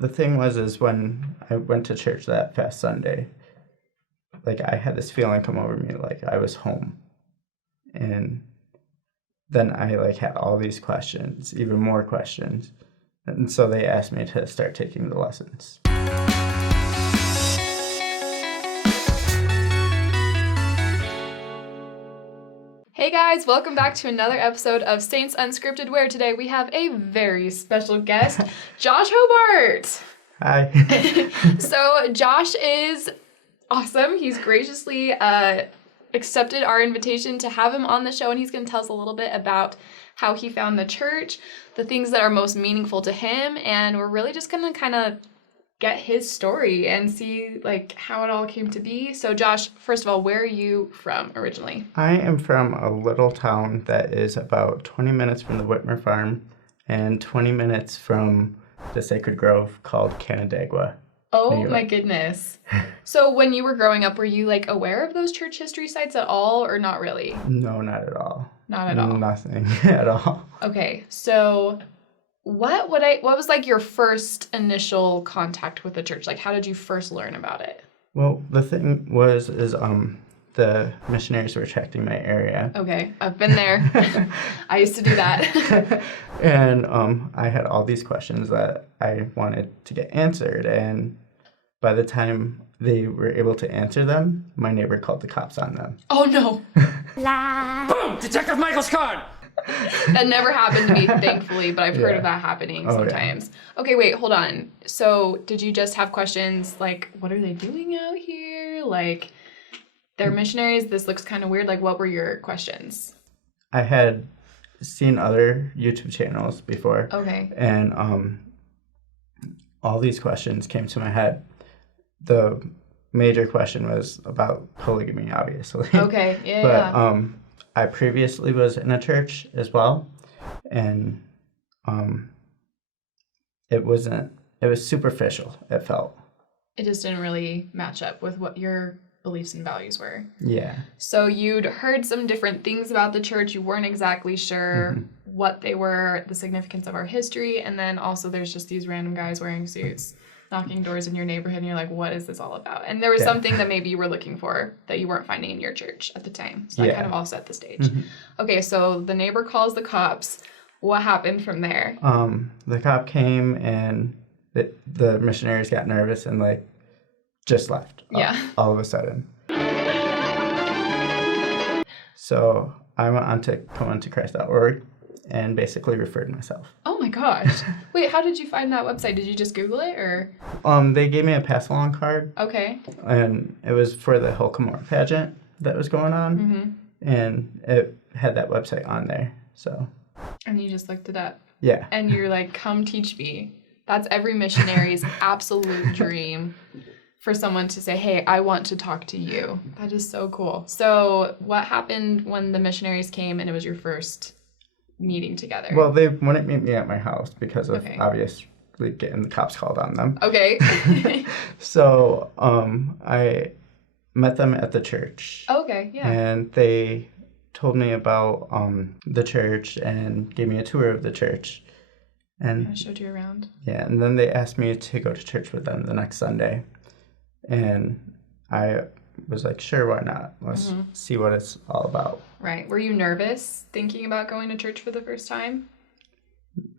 the thing is when I went to church that past Sunday, like, I had this feeling come over me, like I was home. And then I, like, had all these questions, even more questions. And so they asked me to start taking the lessons. Hey guys, welcome back to another episode of Saints Unscripted, where today we have a very special guest, Josh Hobart. Hi. So Josh is awesome. He's graciously accepted our invitation to have him on the show, and he's going to tell us a little bit about how he found the church, the things that are most meaningful to him, and we're really just going to kind of get his story and see like how it all came to be. So Josh, first of all, where are you from originally? I am from a little town that is about 20 minutes from the Whitmer farm and 20 minutes from the Sacred Grove called Canandaigua. Oh my goodness. So when you were growing up, were you like aware of those church history sites at all or not really? No, not at all. Not at all. Nothing at all. Okay, so what was like your first initial contact with the church? Like, how did you first learn about it? Well, the thing is the missionaries were checking my area. Okay, I've been there. I used to do that. And I had all these questions that I wanted to get answered, and by the time they were able to answer them, my neighbor called the cops on them. Oh no. Boom! Detective Michael's card! That never happened to me, thankfully, but I've heard of that happening sometimes. Yeah. Okay, wait, hold on. So, did you just have questions like, what are they doing out here? Like, they're missionaries, this looks kind of weird. Like, what were your questions? I had seen other YouTube channels before. Okay. And all these questions came to my head. The major question was about polygamy, obviously. Okay, yeah. But I previously was in a church as well, and it was superficial, it felt. It just didn't really match up with what your beliefs and values were. Yeah. So you'd heard some different things about the church, you weren't exactly sure what they were, the significance of our history, and then also there's just these random guys wearing suits knocking doors in your neighborhood, and you're like, what is this all about? And there was something that maybe you were looking for that you weren't finding in your church at the time. So that kind of all set the stage. Okay, so the neighbor calls the cops. What happened from there? The cop came, and the missionaries got nervous and, like, just left. All of a sudden. So I went on to comeontochrist.org and basically referred myself. Oh my gosh. Wait, how did you find that website? Did you just Google it or? They gave me a pass-along card. Okay. And it was for the Holcomore pageant that was going on. And it had that website on there, so. And you just looked it up. Yeah. And you're like, come teach me. That's every missionary's absolute dream, for someone to say, hey, I want to talk to you. That is so cool. So what happened when the missionaries came and it was your first meeting together? Well, they wouldn't meet me at my house because of obviously getting the cops called on them. Okay. So I met them at the church. Okay, yeah. And they told me about the church and gave me a tour of the church. And I showed you around. Yeah, and then they asked me to go to church with them the next Sunday. And I was like, sure, why not? Let's see what it's all about. Right. Were you nervous thinking about going to church for the first time?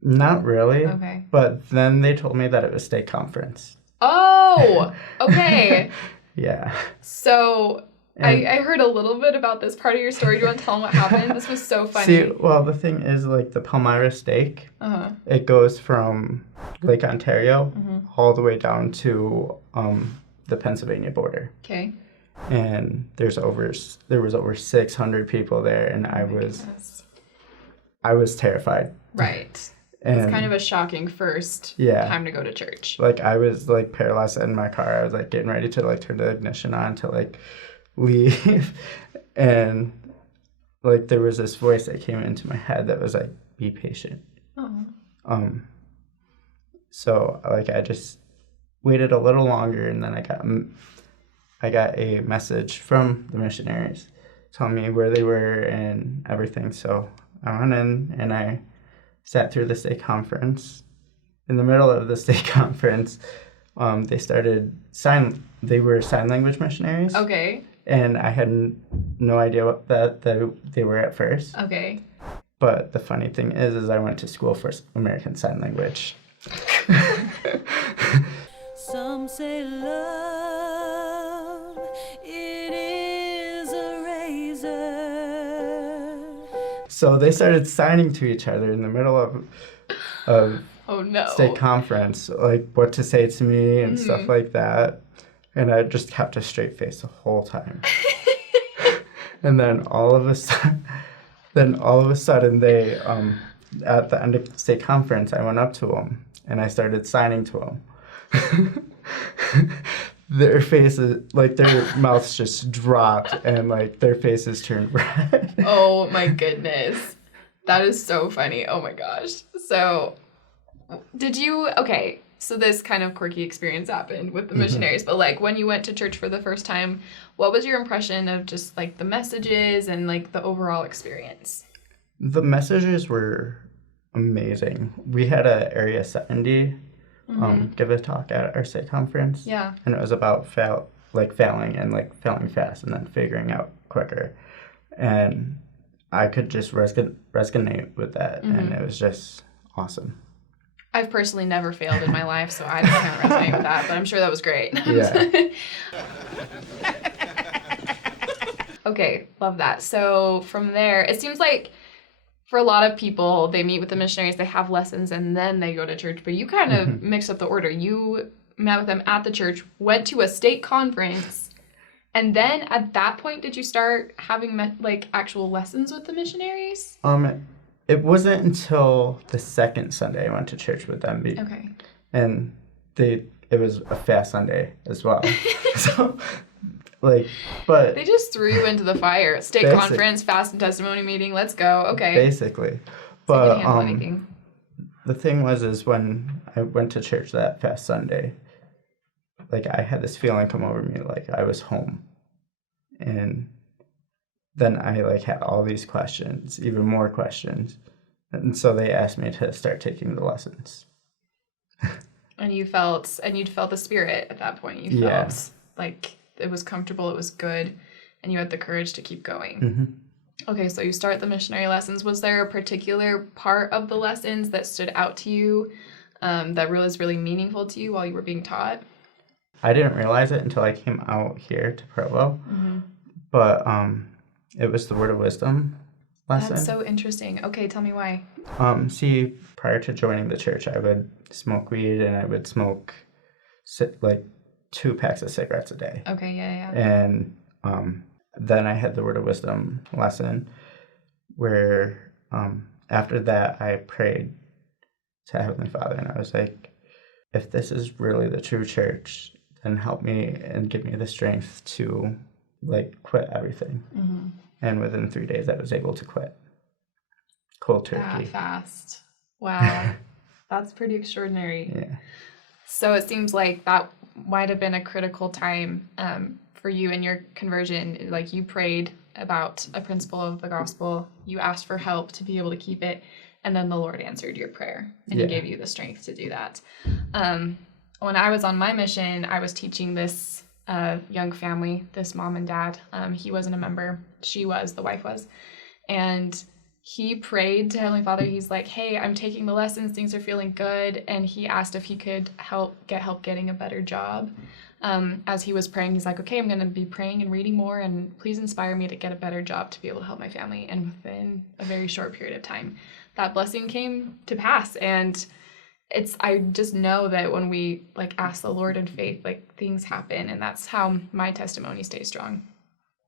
Not really. Okay. But then they told me that it was stake conference. Oh, okay. Yeah. So I heard a little bit about this part of your story. Do you want to tell them what happened? This was so funny. See, well, the thing is, like, the Palmyra stake, it goes from Lake Ontario all the way down to the Pennsylvania border. Okay. And there was over 600 people there, and I was terrified. Right. It's kind of a shocking first time to go to church. Like, I was, like, paralyzed in my car. I was, like, getting ready to, like, turn the ignition on to, like, leave. And, like, there was this voice that came into my head that was, like, be patient. Oh. So, like, I just waited a little longer, and then I got a message from the missionaries telling me where they were and everything. So I went in and I sat through the stake conference. in the middle of the state conference, they were sign language missionaries. Okay. And I had no idea that they were at first. Okay. But the funny thing is I went to school for American Sign Language. Some say love, it is a razor. So they started signing to each other in the middle of Oh no. state conference, like what to say to me and stuff like that. And I just kept a straight face the whole time. And then all of a sudden, they, at the end of the state conference, I went up to them and I started signing to them. Their faces, like their mouths just dropped and like their faces turned red. Oh my goodness. That is so funny. Oh my gosh. So so this kind of quirky experience happened with the missionaries, but like when you went to church for the first time, what was your impression of just like the messages and like the overall experience? The messages were amazing. We had a Area 70 give a talk at our state conference. Yeah. And it was about failing and like failing fast and then figuring out quicker. And I could just resonate with that, and it was just awesome. I've personally never failed in my life, so I can't resonate with that, but I'm sure that was great. Yeah. Okay, love that. So from there, it seems like for a lot of people, they meet with the missionaries, they have lessons, and then they go to church. But you kind of mix up the order. You met with them at the church, went to a state conference, and then at that point, did you start having like actual lessons with the missionaries? It wasn't until the second Sunday I went to church with them. Okay. And it was a fast Sunday as well. So, but they just threw you into the fire. State conference, fast and testimony meeting. Let's go. Okay. Basically, So you but can handle anything. The thing is when I went to church that fast Sunday, like I had this feeling come over me, like I was home, and then I like had all these questions, even more questions, and so they asked me to start taking the lessons. And you'd felt the spirit at that point. You felt like it was comfortable, it was good, and you had the courage to keep going. Okay, so you start the missionary lessons. Was there a particular part of the lessons that stood out to you that was really meaningful to you while you were being taught? I didn't realize it until I came out here to Provo, but it was the Word of Wisdom lesson. That's so interesting. Okay, tell me why. See, prior to joining the church, I would smoke weed and I would smoke like 2 packs of cigarettes a day. Okay, yeah. And then I had the Word of Wisdom lesson where after that I prayed to Heavenly Father and I was like, if this is really the true church, then help me and give me the strength to like quit everything. And within 3 days I was able to quit cold turkey. That fast. Wow. That's pretty extraordinary. Yeah. So it seems like that might have been a critical time for you in your conversion. Like you prayed about a principle of the gospel, you asked for help to be able to keep it, and then the Lord answered your prayer and He gave you the strength to do that. When I was on my mission, I was teaching this young family, this mom and dad. He wasn't a member, she was, the wife was, and he prayed to Heavenly Father. He's like, hey, I'm taking the lessons, things are feeling good. And he asked if he could help getting a better job. As he was praying, he's like, okay, I'm going to be praying and reading more, and please inspire me to get a better job to be able to help my family. And within a very short period of time, that blessing came to pass. And I just know that when we like ask the Lord in faith, like things happen. And that's how my testimony stays strong,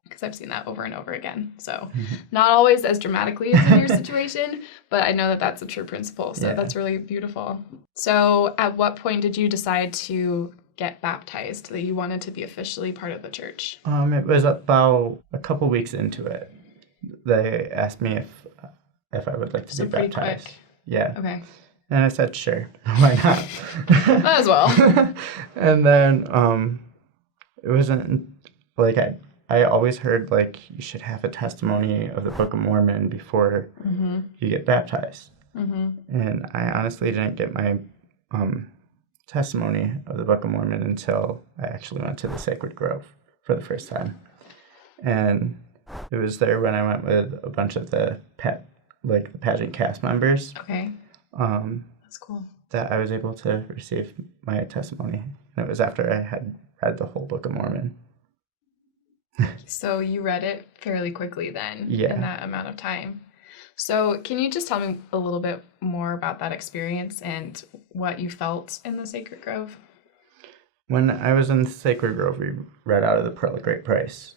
because I've seen that over and over again. So not always as dramatically as in your situation, but I know that that's a true principle. So that's really beautiful. So at what point did you decide to get baptized, that you wanted to be officially part of the church? It was about a couple weeks into it. They asked me if I would like to be baptized. Quick. Yeah. Okay. And I said, sure, why not? Might as well. And then it wasn't like I always heard like you should have a testimony of the Book of Mormon before you get baptized. And I honestly didn't get my testimony of the Book of Mormon until I actually went to the Sacred Grove for the first time. And it was there when I went with a bunch of the pageant cast members. Okay. That's cool. That I was able to receive my testimony. And it was after I had read the whole Book of Mormon. So you read it fairly quickly then, Yeah. in that amount of time. So can you just tell me a little bit more about that experience and what you felt in the Sacred Grove? When I was in the Sacred Grove, we read out of the Pearl of Great Price.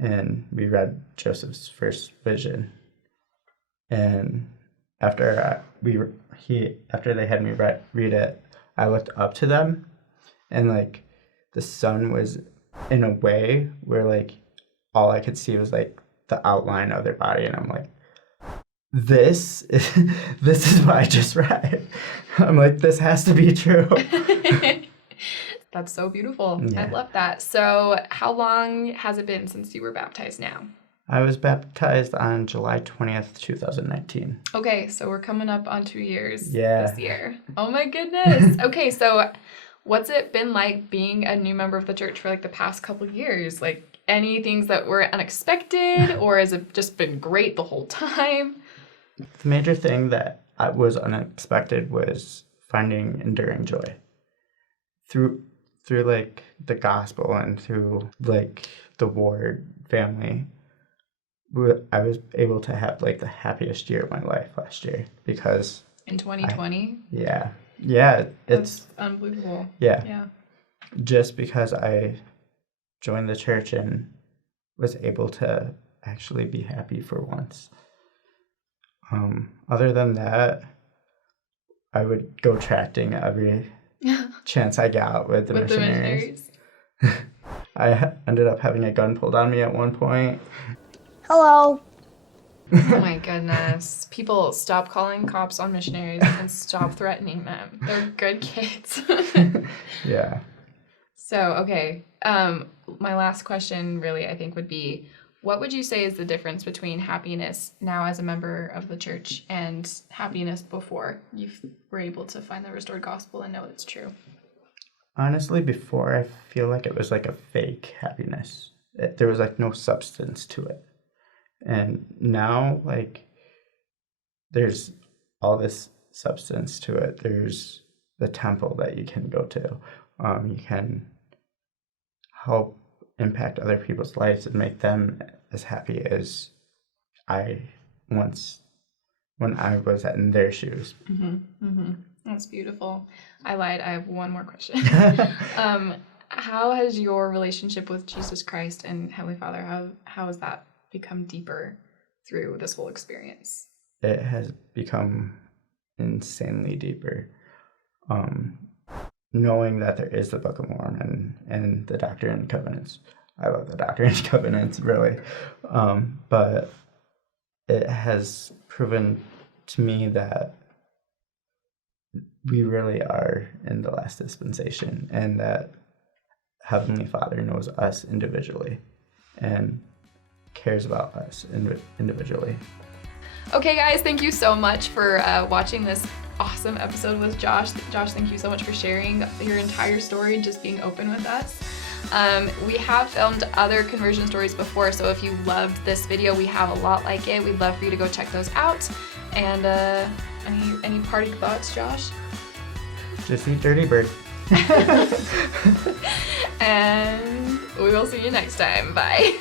And we read Joseph's first vision. And after they had me read it, I looked up to them, and like the sun was in a way where like all I could see was like the outline of their body, and I'm like, this is what I just read. I'm like, this has to be true. That's so beautiful. Yeah. I love that. So how long has it been since you were baptized now? I was baptized on July 20th, 2019. Okay, so we're coming up on 2 years Yeah. this year. Oh my goodness. Okay, so what's it been like being a new member of the church for like the past couple years? Like any things that were unexpected, or has it just been great the whole time? The major thing that was unexpected was finding enduring joy. Through like the gospel and through like the Ward family, I was able to have like the happiest year of my life last year because In 2020? yeah, That's unbelievable. yeah, just because I joined the church and was able to actually be happy for once. Other than that, I would go tracting every chance I got with the missionaries. I ended up having a gun pulled on me at one point. Hello. Oh my goodness. People, stop calling cops on missionaries and stop threatening them. They're good kids. Yeah. So, okay. My last question really, I think, would be, what would you say is the difference between happiness now as a member of the church and happiness before you were able to find the restored gospel and know it's true? Honestly, before, I feel like it was like a fake happiness. There was like no substance to it. And now, like, there's all this substance to it. There's the temple that you can go to. You can help impact other people's lives and make them as happy as I once when I was in their shoes. That's beautiful. I lied. I have one more question. How has your relationship with Jesus Christ and Heavenly Father, how has that become deeper through this whole experience? It has become insanely deeper. Knowing that there is the Book of Mormon and the Doctrine and Covenants. I love the Doctrine and Covenants, really. But it has proven to me that we really are in the last dispensation, and that Heavenly Father knows us individually and cares about us individually. Okay, guys, thank you so much for watching this awesome episode with Josh. Josh, thank you so much for sharing your entire story and just being open with us. We have filmed other conversion stories before, so if you loved this video, we have a lot like it. We'd love for you to go check those out. And any parting thoughts, Josh? Just eat Dirty Bird. And we will see you next time. Bye.